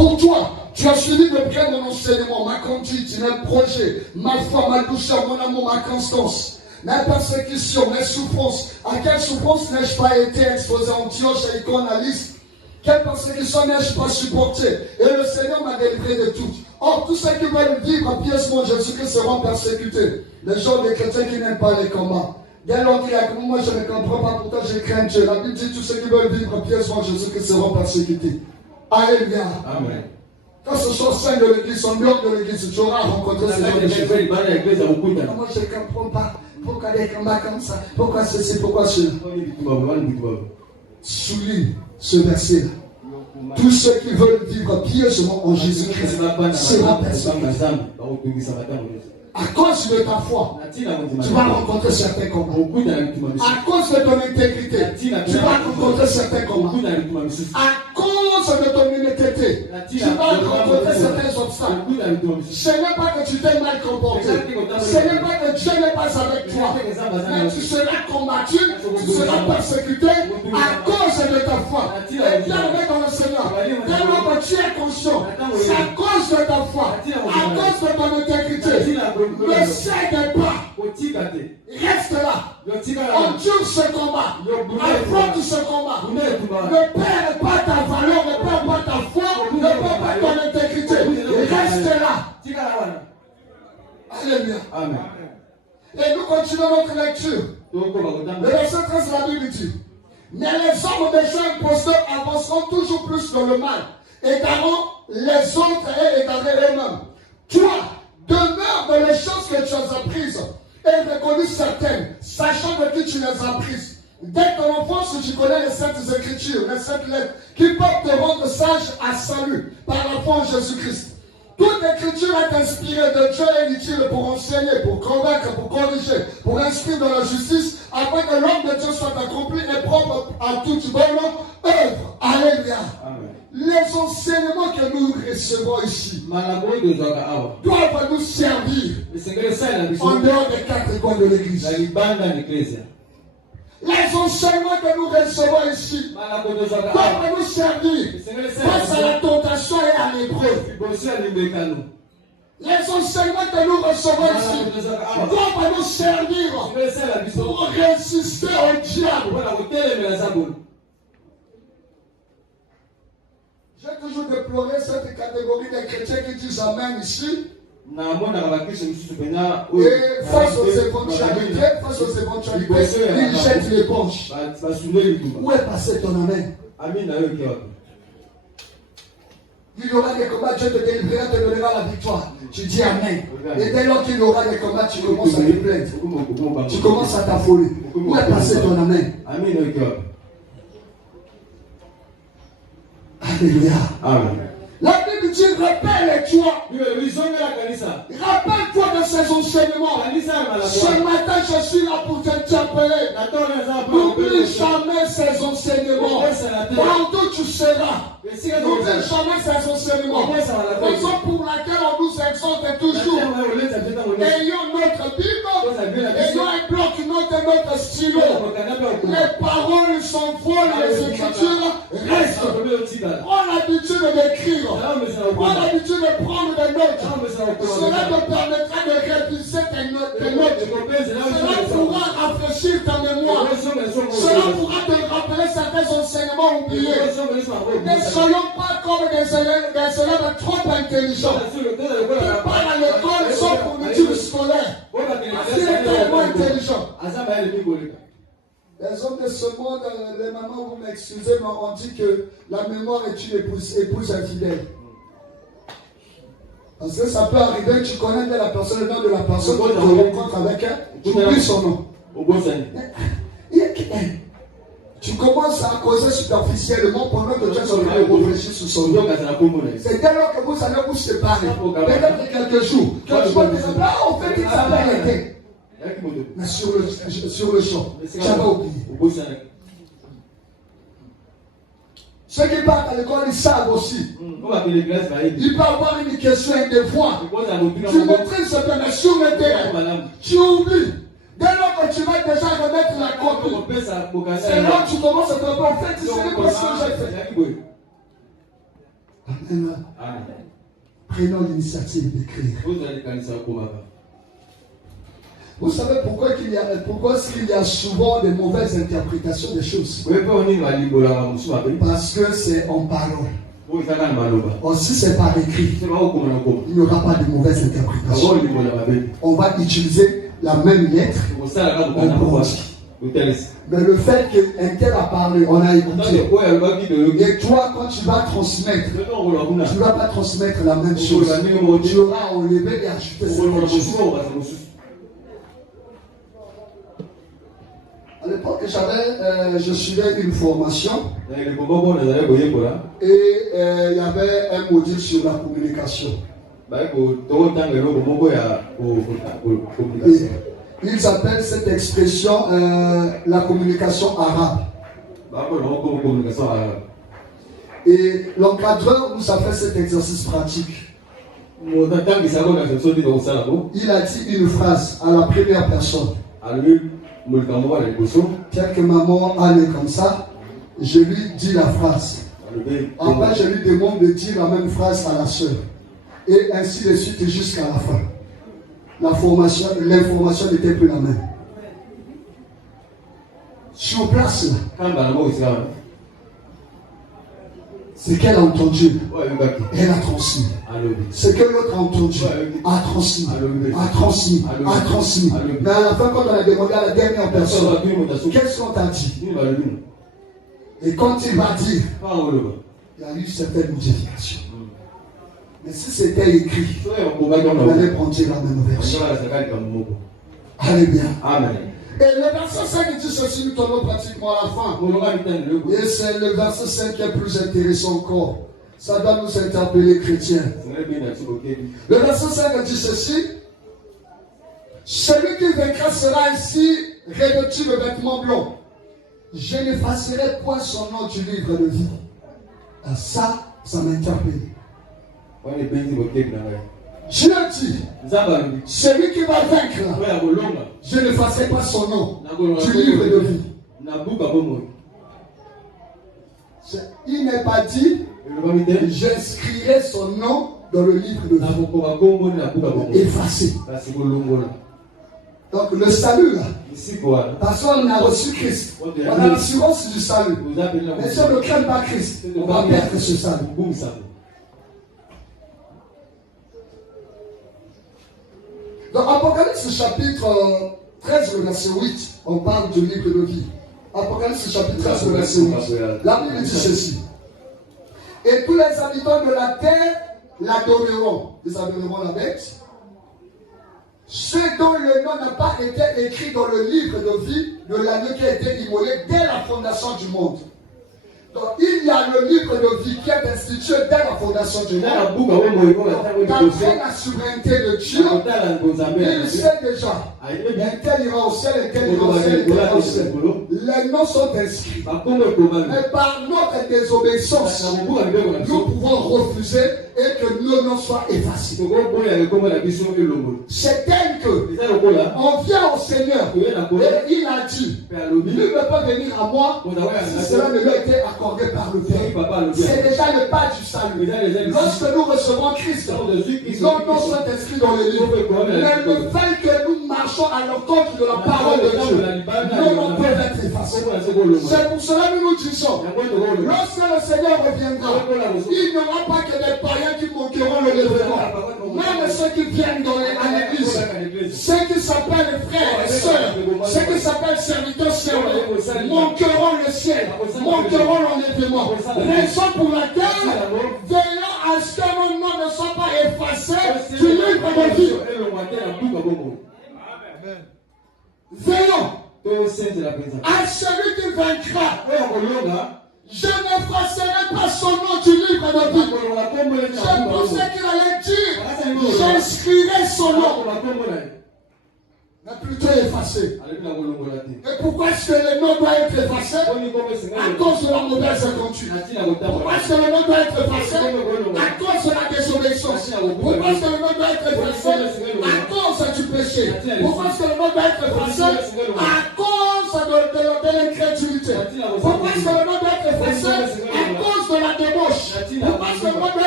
Pour toi, tu as suivi de près mon enseignement, ma conduite, mes projets, ma foi, ma douceur, mon amour, ma constance, mes persécutions, mes souffrances. À quelle souffrance n'ai-je pas été exposé en Antioche et Iconaliste? Quelle persécution n'ai-je pas supporté? Et le Seigneur m'a délivré de toutes. Or, tous ceux qui veulent vivre pieusement Jésus-Christ seront persécutés. Les gens des chrétiens qui n'aiment pas les combats. Dès lors qu'il y a comme moi, je ne comprends pas, pourtant je crains Dieu. La Bible dit tous ceux qui veulent vivre pieusement Jésus-Christ seront persécutés. Alléluia. Amen. Quand ce sont saints de l'église, sont dehors de l'église, tu auras rencontré ces gens de Jésus. Moi, je ne comprends pas. Pourquoi des combats comme ça? Pourquoi ceci? Pourquoi cela? Souligne ce verset-là. Tous ceux qui veulent vivre pieusement en Jésus-Christ seront persécutés. À cause de ta foi, tu vas rencontrer certains combats. À cause de ton intégrité, tu vas rencontrer certains combats. À cause de ton honnêteté, tu vas rencontrer certains obstacles. Ce n'est pas que tu t'es mal comporté. Ce n'est pas que Dieu n'est pas avec toi. Mais tu seras combattu, tu seras persécuté à cause de ta foi. Et bien avec dans le Seigneur, tellement que tu es conscient, c'est à cause de ta foi, à cause de ton intégrité. Ne cède pas. Reste là. Endure ce combat. Affronte ce combat. Ne perds pas ta valeur, ne perds pas ta foi, ne perds pas ton intégrité. Reste là. Alléluia. Amen. Et nous continuons notre lecture. Le verset 13, la Bible dit: mais les hommes des gens imposteurs avanceront toujours plus dans le mal, égarant les autres et égarant eux-mêmes. Toi, demeure dans les choses que tu as apprises et reconnus certaines, sachant de qui tu les as apprises. Dès ton enfance, tu connais les saintes écritures, les saintes lettres, qui peuvent te rendre sage à salut par la foi en Jésus-Christ. Toute écriture est inspirée de Dieu et utile pour enseigner, pour convaincre, pour corriger, pour inscrire dans la justice, afin que l'homme de Dieu soit accompli et propre à toute bonne œuvre. Alléluia. Amen. Les enseignements que nous recevons ici doivent nous servir en dehors des quatre coins de l'église. Les enseignements que nous recevons ici doivent nous servir face à la tentation et à l'épreuve. Les enseignements que nous recevons ici doivent nous servir pour résister au diable. J'ai toujours déploré cette catégorie de chrétiens qui disent Amen ici. Et face aux éventualités, ils jettent l'éponge. Où est passé ton Amen? Il y aura des combats, Dieu te délivrera, te donnera la victoire. Tu dis Amen. Et dès lors qu'il y aura des combats, tu commences à te plaindre. Tu commences à t'affoler. Où est passé ton Amen? Alléluia. Amen. La Bible dit rappelle-toi. Rappelle-toi de ces enseignements. Ce matin, je suis là pour t'interpeller. N'oublie jamais ces enseignements. Partout tu seras. N'oublie jamais ces enseignements. Raison pour laquelle on nous exhorte toujours. Ayons notre Bible. Ayons un bloc-notes et notre stylo. Les paroles s'envolent, les écritures restent. Prends l'habitude d'écrire. Prends l'habitude de prendre des notes. Cela te permettra de réviser tes notes. Cela pourra rafraîchir ta mémoire. Cela pourra te rappeler certains enseignements oubliés. Ne soyons pas comme des élèves trop intelligents qui partent à l'école sans fourniture scolaire. Parce qu'il est tellement intelligent. Les hommes de ce monde, les mamans, vous m'excusez, mais on dit que la mémoire est une épouse infidèle. Parce que ça peut arriver, tu connais de la personne, le nom de la personne, tu te rencontres avec elle, tu oublies son nom. Tu commences à causer superficiellement pendant que tu es en train de réfléchir sur son nom. C'est dès lors que vous allez vous séparer. Peut-être quelques jours. Quand tu vas te dire, on fait qu'il s'appelle été. Mais sur le champ, j'avais oublié. Ceux qui partent à l'école, ils savent aussi. Il peut avoir une question, un devoir. Tu maîtrises ce que mais sur le terrain, tu oublies. Dès lors que tu vas déjà remettre la copie, c'est là que tu commences à te dire, en fait, c'est pas ce que j'ai fait. Amen. Prenons l'initiative d'écrire. Vous savez pourquoi il y a souvent des mauvaises interprétations des choses? Parce que c'est en parole. Or, si c'est par écrit, il n'y aura pas de mauvaise interprétation. On va utiliser la même lettre. Mais le fait qu'un tel a parlé, on a écouté. Et toi, quand tu vas transmettre, tu ne vas pas transmettre la même chose. Tu auras enlevé et ajouté certaines choses. À l'époque, je suivais une formation et il y avait un module sur la communication. Ils appellent cette expression la communication arabe. Et l'encadreur nous a fait cet exercice pratique. Il a dit une phrase à la première personne. Tel que maman allait comme ça, je lui dis la phrase. Après, je lui demande de dire la même phrase à la sœur. Et ainsi de suite jusqu'à la fin. L'information n'était plus la même. Sur place, ce qu'elle a entendu, elle a transmis. Ce que l'autre a entendu, a transmis. Mais à la fin, quand on a demandé à la dernière personne, qu'est-ce qu'on t'a dit? Et quand il va dire, il y a eu certaines modifications. Mais si c'était écrit, on allait prendre la même version. Allez bien. Amen. Et le verset 5 dit ceci, nous tournons pratiquement à la fin. Et c'est le verset 5 qui est plus intéressant encore. Ça doit nous interpeller chrétiens. Le verset 5 dit ceci. Celui qui vaincra sera ainsi revêtu de vêtements blancs. Je n'effacerai point son nom du livre de vie. Ah, ça m'interpelle. Je le dis, celui qui va vaincre, je ne n'effacerai pas son nom du livre de vie. Il n'est pas dit, j'inscrirai son nom dans le livre de vie. Effacé. Donc le salut là, parce qu'on a reçu Christ, on a l'assurance du salut. Mais si on ne craint pas Christ, on va perdre ce salut. Dans Apocalypse chapitre 13, le verset 8, on parle du livre de vie. Apocalypse chapitre 13, le verset 8. La Bible dit ceci. Et tous les habitants de la terre l'adoreront. Ils adoreront la bête. Ceux dont le nom n'a pas été écrit dans le livre de vie de l'agneau qui a été immolé dès la fondation du monde. Donc il y a le livre de vie qui est institué dès la fondation du monde. D'après la souveraineté de Dieu, il sait déjà. Un tel ira au ciel, un tel ira au ciel, un tel ira au ciel. Les noms sont inscrits. Mais par notre désobéissance, nous pouvons refuser et que nos noms soient effacés. C'est tel que on vient au Seigneur et il a dit, nul ne peut venir à moi si cela ne lui a été accordé par le Père. C'est déjà le pas du salut. Lorsque nous recevons Christ, nos noms sont inscrits dans le livre. Mais le fait que nous marchons à l'encontre de la parole de Dieu, nos noms peuvent être effacés. C'est pour cela que nous disons, lorsque le Seigneur reviendra, il n'y aura pas que des païens qui manqueront le lèvement. Même ceux qui viennent à l'église, ceux qui s'appellent frères et sœurs, ceux qui s'appellent serviteurs servés, manqueront le ciel, manqueront l'enlèvement. Raison pour laquelle, veillons à ce que nos noms ne soient pas effacés du livre de vie. Veillons à celui qui vaincra. Je n'effacerai pas son nom du livre de vie. Je pensais qu'il allait dire, j'inscrirai son nom. Mais plutôt effacé. Et pourquoi est-ce que le nom doit être effacé? À cause de la mauvaise conduite. Pourquoi est-ce que le nom doit être effacé? À cause de la désobéissance. Pourquoi est-ce que le nom doit être effacé? À cause du péché. Pourquoi est-ce que le nom doit être effacé? À cause de l'incrédulité. Pourquoi est-ce que le nom doit être effacé? À cause de la débauche. Pourquoi est-ce que le nom doit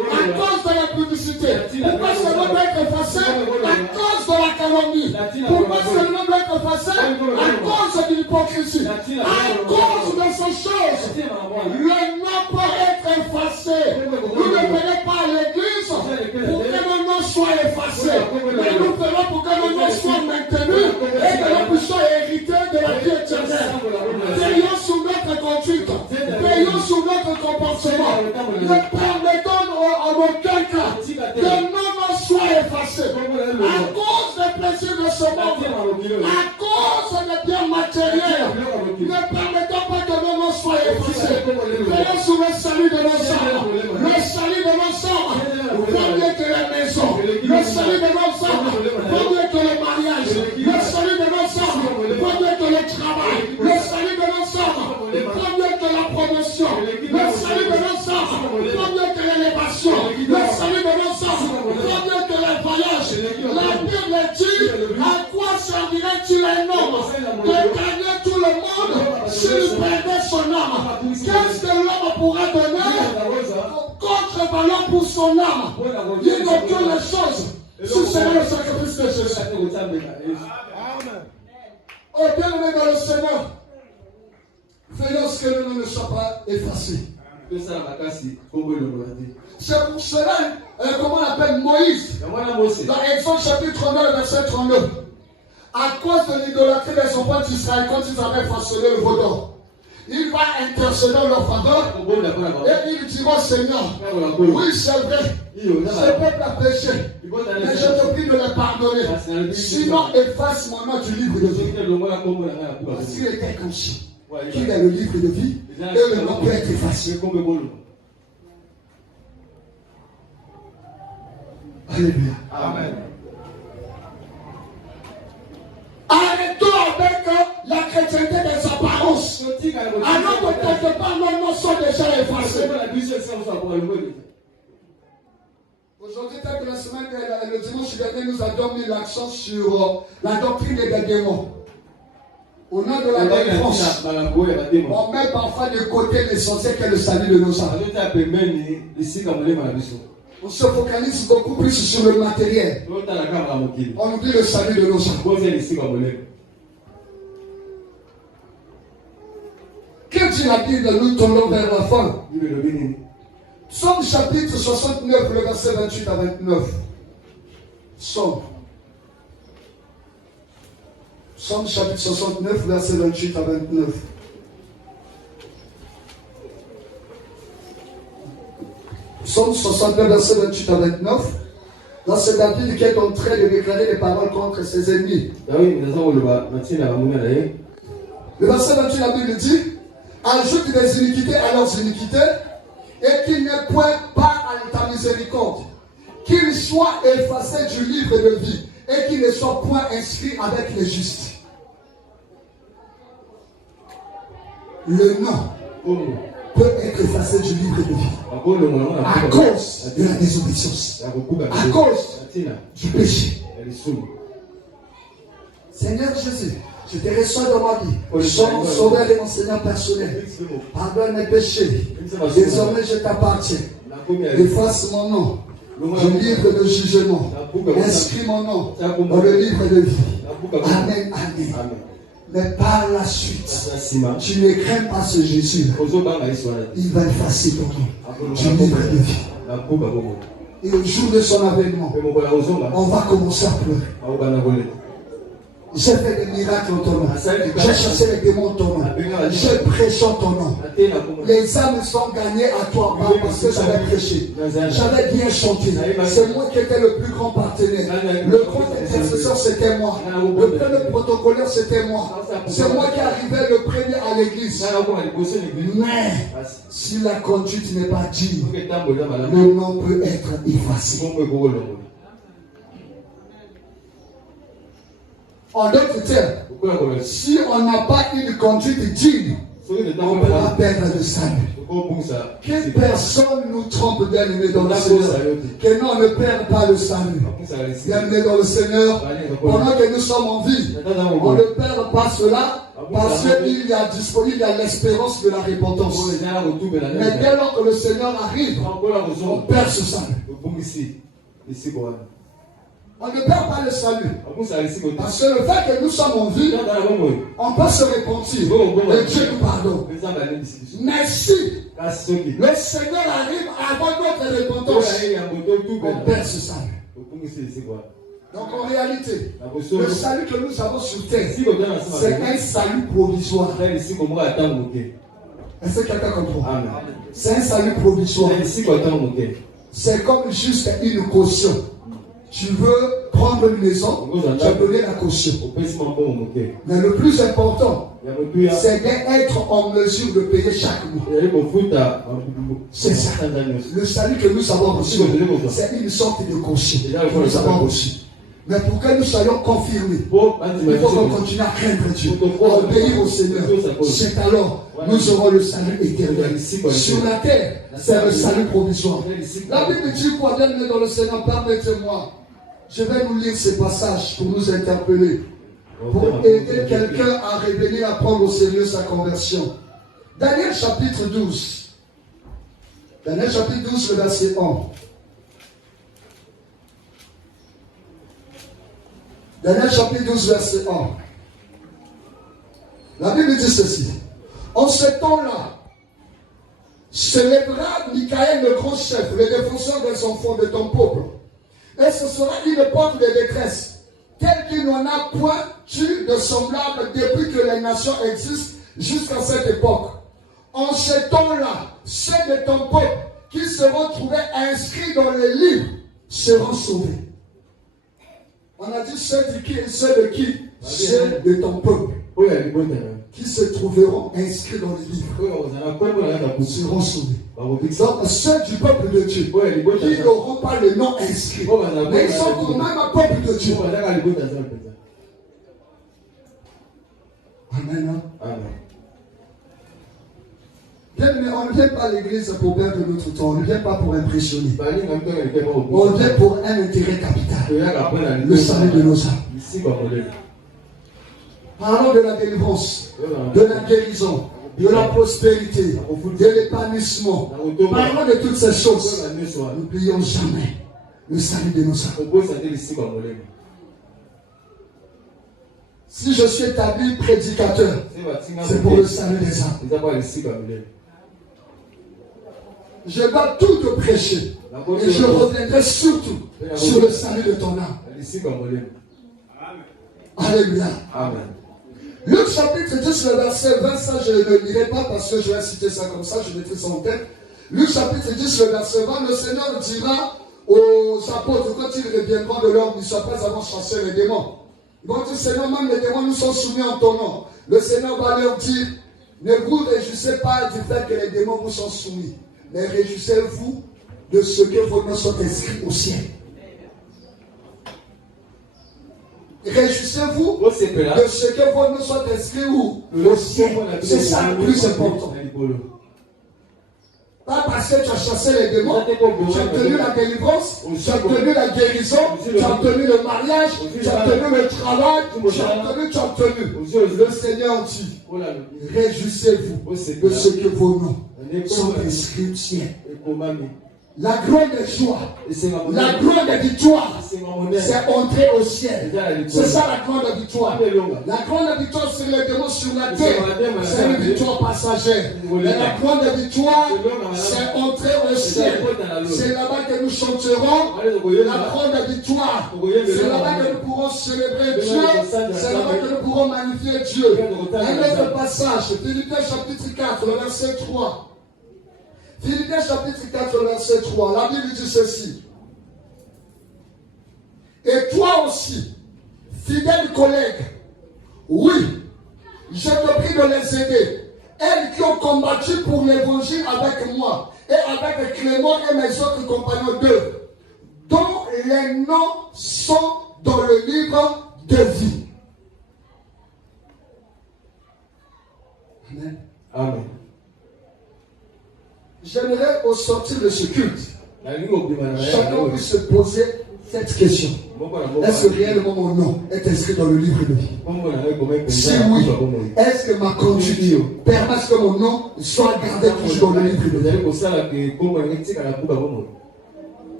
corrompu. Pourquoi ce nom doit être effacé? À cause de l'hypocrisie. À cause de ces choses. Le nom peut être effacé. Nous ne venons pas à l'église pour que le nom soit effacé. Mais nous venons pour que le nom soit maintenu et que nous puissions hériter de la vie éternelle. Veillons sur notre conduite. Veillons sur notre comportement. Ne permettons en aucun cas que nom soit effacé. À cause des plaisirs de ce monde, à cause des biens matériels, ne permettons pas que nos noms soient effacés. Veillons sur le salut de nos âmes. Le salut de nos âmes vaut mieux que la maison. Le salut de nos âmes vaut mieux que le mariage. Le salut de nos âmes vaut mieux que le travail. Le salut de nos âmes vaut mieux que la promotion. Le salut de nos âmes vaut mieux que l'élévation. Le salut de nos âmes vaut mieux que le voyage. La Bible dit, à quoi servirait-il un homme de gagner tout le monde s'il perdait son âme? Qu'est-ce que l'homme pourrait donner contre valeur pour son âme? Il n'aucune chose. Si c'est le sacrifice de Jésus. Oh, bien-aimé dans le Seigneur, veillons ce que le nom ne soit pas effacé. C'est pour cela, comment on appelle Moïse, dans Exode chapitre 39, verset 39, à cause de l'idolâtrie des enfants d'Israël, quand ils avaient façonné le veau d'or, il va intercéder leur faveur et il dira, Seigneur, oui c'est vrai, ce peuple a péché, mais je te prie de le pardonner, sinon efface mon nom du livre de vie. Parce qu'il était conscient qu'il est le livre de vie et le nom peut être effacé. Alléluia. Amen. Arrêtons avec la chrétienté des apparences. Alors que quelque part, nos noms sont déjà effacés. Aujourd'hui, tel que la semaine, le dimanche dernier, nous avons mis l'accent sur la doctrine des démons. Au nom de la délivrance, on met parfois de côté l'essentiel qu'est le salut de nos âmes. On se focalise beaucoup plus sur le matériel. On oublie le salut de nos âmes. Que dit la Bible? Nous tournons vers la fin. Psaume chapitre 69, le verset 28 à 29. Psaume chapitre 69, verset 28 à 29. Psaume 69, verset 28 à 29. Là, c'est David qui est en train de déclarer des paroles contre ses ennemis. Le verset 28, la Bible dit: ajoute des iniquités à leurs iniquités, et qu'il n'ait point part à ta miséricorde, qu'il soit effacé du livre de vie, et qu'il ne soit point inscrit avec les justes. Le nom peut être effacé du livre de vie à cause de la désobéissance, à cause du péché. Seigneur Jésus, je te reçois dans ma vie. Sois mon sauveur et mon Seigneur personnel. Pardonne mes péchés. Désormais je t'appartiens. Efface mon nom du livre de jugement. Inscris mon nom dans le livre de vie. Amen, amen. Mais par la suite, tu ne crains pas ce Jésus. Il va effacer ton nom du livre de vie. Et au jour de son avènement, on va commencer à pleurer. J'ai fait des miracles en ton nom. J'ai chassé les démons en ton nom. J'ai prêché en ton nom. Les âmes sont gagnées à toi parce que j'avais prêché. J'avais bien chanté. C'est moi qui étais le plus grand partenaire. Le grand intercesseur, c'était moi. Le premier protocolaire, c'était moi. C'est moi qui arrivais le premier à l'église. Mais si la conduite n'est pas digne, le nom peut être effacé. En d'autres termes, si on n'a pas une conduite digne, on ne peut pas perdre le salut. Que personne nous trompe, bien-aimés dans le Seigneur. Que nous ne perd pas le salut. Bien-aimés dans le Seigneur, pendant que nous sommes en vie, on ne perd pas cela parce qu'il y a l'espérance de la repentance. Mais dès lors que le Seigneur arrive, on perd ce salut. On ne perd pas le salut. Parce que le fait que nous sommes en vie, on peut se repentir. Et Dieu nous pardonne. Mais si le Seigneur arrive avant notre repentance, on perd ce salut. Donc en réalité, le salut que nous avons sur terre, c'est un salut provisoire. Est-ce que quelqu'un comprend? C'est un salut provisoire. C'est comme juste une caution. Tu veux prendre une maison, tu as donné la caution. Mais le plus important, c'est d'être en mesure de payer chaque mois. C'est ça. Le salut que nous avons reçu, c'est une sorte de caution que nous avons reçu. Mais pour que nous soyons confirmés, il faut qu'on continue à craindre Dieu, à obéir au Seigneur. C'est alors nous aurons le salut éternel. Sur la terre, c'est le salut provisoire. La Bible dit quoi? Bien-aimés dans le Seigneur, permettez-moi. Je vais nous lire ces passages pour nous interpeller, pour aider quelqu'un à revenir à prendre au sérieux sa conversion. Daniel chapitre 12. Daniel chapitre 12, le verset 1. Daniel chapitre 12, verset 1. La Bible dit ceci. En ce temps-là, célébra Michael le grand chef, le défenseur des enfants de ton peuple. Et ce sera une époque de détresse, telle qu'il n'y en a point eu de semblable depuis que les nations existent jusqu'à cette époque. En ce temps-là, ceux de ton peuple qui seront trouvés inscrits dans les livres seront sauvés. On a dit ceux de qui? Ceux de qui? Ceux de ton peuple. Qui se trouveront inscrits dans les livres seront sauvés. Donc ceux du peuple de Dieu qui n'auront pas le nom inscrit, mais ils sont quand même un peuple de Dieu. Amen. Bien, mais on ne vient pas à l'église pour perdre notre temps, on ne vient pas pour impressionner. On vient pour un intérêt capital, le salut de nos âmes. Parlons de la délivrance, de la guérison, de la prospérité, de l'épanouissement. Parlons de toutes ces choses. N'oublions jamais le salut de nos âmes. Si je suis établi prédicateur, c'est pour le salut des âmes. Je dois tout te prêcher. Et je reviendrai surtout sur le salut de ton âme. Alléluia. Amen. Luc chapitre 10, le verset 20, ça je ne le lirai pas parce que je vais citer ça comme ça, je mettrai ça en tête. Luc chapitre 10, le verset 20, le Seigneur dira aux apôtres quand ils reviendront de leur mission après avoir chassé les démons. Ils vont dire, Seigneur, même les démons nous sont soumis en ton nom. Le Seigneur va leur dire, ne vous réjouissez pas du fait que les démons vous sont soumis, mais réjouissez-vous de ce que vos noms sont inscrits au ciel. Réjouissez-vous de ce que vos noms sont inscrits où? Au ciel. C'est ça le plus important. Pas parce que tu as chassé les démons, tu as tenu la délivrance, tu as tenu la guérison, tu as tenu le mariage, tu as tenu le travail, tu as tenu. Le Seigneur dit, réjouissez-vous de ce que vos noms sont inscrits au ciel. La grande joie, la grande victoire, c'est entrer au ciel. C'est ça la grande victoire. La grande victoire sur les démons sur la terre, c'est une victoire passagère. Mais la grande victoire, c'est entrer au ciel. C'est là-bas que nous chanterons la grande victoire. C'est là-bas que nous pourrons célébrer Dieu. C'est là-bas que nous pourrons magnifier Dieu. Un autre passage, Philippiens chapitre 4, le verset 3. Philippiens chapitre 4, verset 3, la Bible dit ceci. Et toi aussi, fidèle collègue, oui, je te prie de les aider. Elles qui ont combattu pour l'évangile avec moi et avec Clément et mes autres compagnons d'eux, dont les noms sont dans le livre de vie. Amen. Amen. J'aimerais au sortir de ce culte, chacun puisse se poser cette question. Est-ce que réellement mon nom est inscrit dans le livre de vie? Si oui, est-ce que ma conduite permet que mon nom soit gardé toujours dans le livre de vie?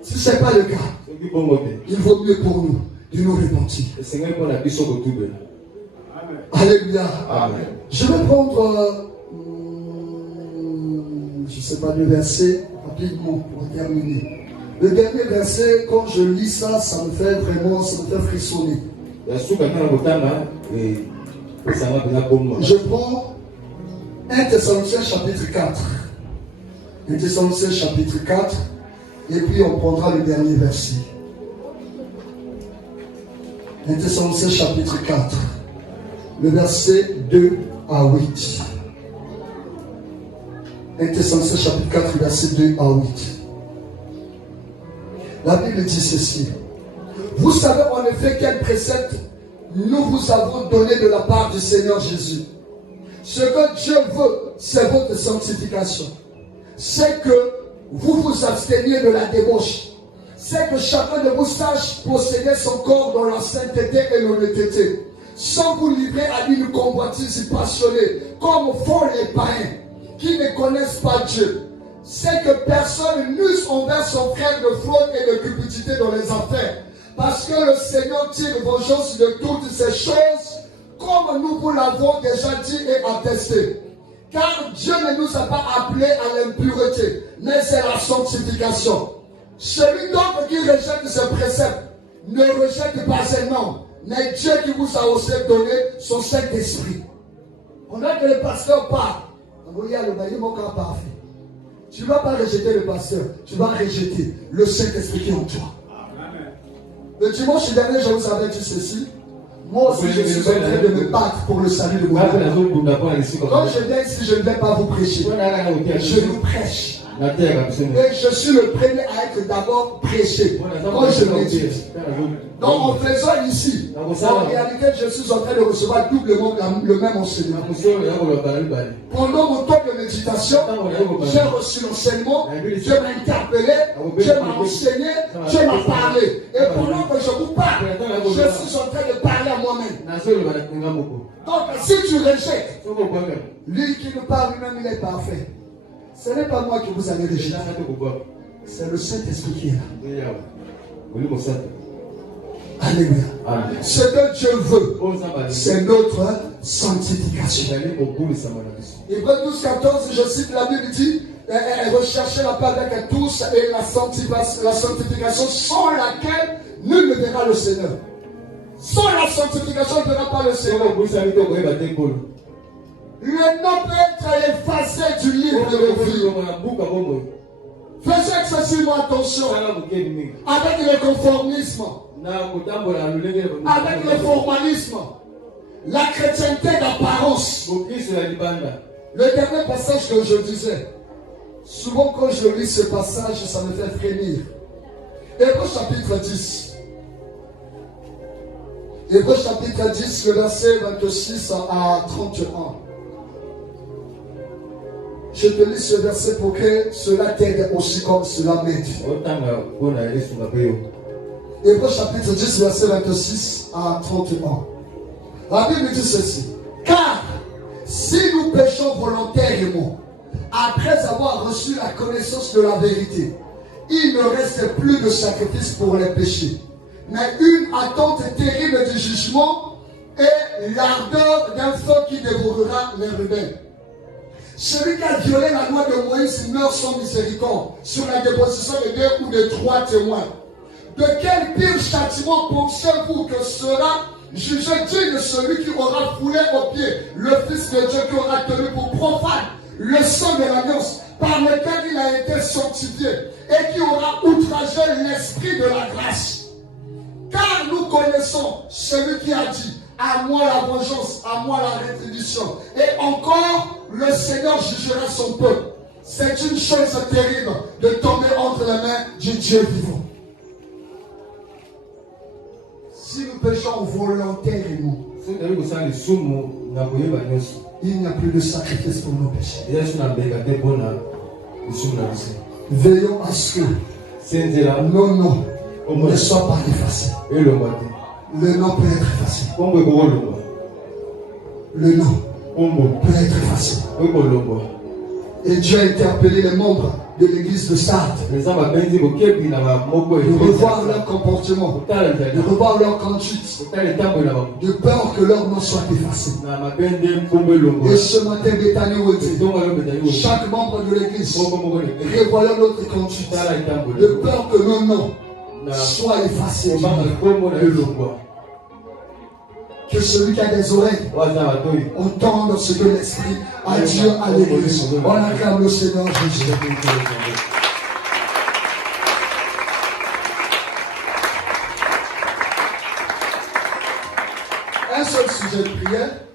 Si ce n'est pas le cas, il vaut mieux pour nous de nous repentir. Alléluia. Amen. Je vais prendre, je ne sais pas, le verset rapidement pour terminer. Le dernier verset, quand je lis ça, ça me fait frissonner. Je prends 1 Thessaloniciens chapitre 4. 1 Thessaloniciens chapitre 4. Et puis on prendra le dernier verset. 1 Thessaloniciens chapitre 4. Le verset 2 à 8. 1 Thessaloniciens chapitre 4, verset 2 à 8. La Bible dit ceci. Vous savez en effet quel précepte nous vous avons donné de la part du Seigneur Jésus. Ce que Dieu veut, c'est votre sanctification. C'est que vous vous absteniez de la débauche. C'est que chacun de vous sache posséder son corps dans la sainteté et l'honnêteté, sans vous livrer à une convoitise passionnée, comme font les païens qui ne connaissent pas Dieu. C'est que personne n'use envers son frère de fraude et de cupidité dans les affaires, parce que le Seigneur tire vengeance de toutes ces choses, comme nous vous l'avons déjà dit et attesté. Car Dieu ne nous a pas appelés à l'impureté, mais c'est la sanctification. Celui donc qui rejette ce précepte ne rejette pas un homme, mais Dieu qui vous a aussi donné son Saint-Esprit. Pendant que le pasteur parle, tu ne vas pas rejeter le pasteur, tu vas rejeter le Saint-Esprit qui est en toi. Amen. Le dimanche dernier, je vous avais dit ceci. Moi aussi, je suis en train de me battre pour le salut de mon âme. Quand je viens ici, je ne vais pas vous prêcher. Je vous prêche. Et je suis le premier à être d'abord prêché. Quand je médite. Donc en faisant ici, en réalité, je suis en train de recevoir doublement le même enseignement. Pendant mon temps de méditation, j'ai reçu l'enseignement, Dieu m'a interpellé, Dieu m'a enseigné, Dieu m'a parlé. Et pendant que je vous parle, je suis en train de parler à moi-même. Donc si tu rejettes, lui qui nous parle lui-même, il est parfait. Ce n'est pas moi qui vous avais rejeté. C'est le Saint-Esprit qui est là. Alléluia. Amen. Ce que Dieu veut, c'est notre sanctification. Hébreux 12, 14, je cite la Bible dit, recherchez la paix avec tous et la sanctification sans laquelle nul ne verra le Seigneur. Sans la sanctification, on ne verra pas le Seigneur. Le nom peut être effacé du livre de vie. Faites excessivement attention avec le conformisme, avec le formalisme, la chrétienté d'apparence. Le dernier passage que je disais, souvent quand je lis ce passage, ça me fait frémir. Hébreux chapitre 10. Hébreux chapitre 10, le verset 26 à 31. Je te lis ce verset pour que cela t'aide aussi comme cela m'aide. Hébreux chapitre 10, verset 26 à 31. La Bible dit ceci. Car si nous péchons volontairement, après avoir reçu la connaissance de la vérité, il ne reste plus de sacrifice pour les péchés, mais une attente terrible du jugement et l'ardeur d'un feu qui dévorera les rebelles. Celui qui a violé la loi de Moïse meurt sans miséricorde sur la déposition de 2 ou de 3 témoins. De quel pire châtiment pensez-vous que sera jugé digne celui qui aura foulé aux pieds le Fils de Dieu, qui aura tenu pour profane le sang de l'alliance par lequel il a été sanctifié et qui aura outragé l'esprit de la grâce? Car nous connaissons celui qui a dit: à moi la vengeance, à moi la rétribution. Et encore, le Seigneur jugera son peuple. C'est une chose terrible de tomber entre les mains du Dieu vivant. Si nous péchons volontairement, il n'y a plus de sacrifice pour nos péchés. Veillons à ce que nos noms ne soient pas effacés. Le nom peut être effacé. Le nom peut être effacé. Et Dieu a interpellé les membres de l'église de Sardes, de revoir leur comportement, de revoir leur conduite, de peur que leur nom soit effacé. Et ce matin, Bethany dit, chaque membre de l'église, revoyons notre conduite, de peur que nos noms soient effacés. Que celui qui a des oreilles entende ce que l'Esprit a dit à l'église. On acclame le Seigneur Jésus. Un seul sujet de prière.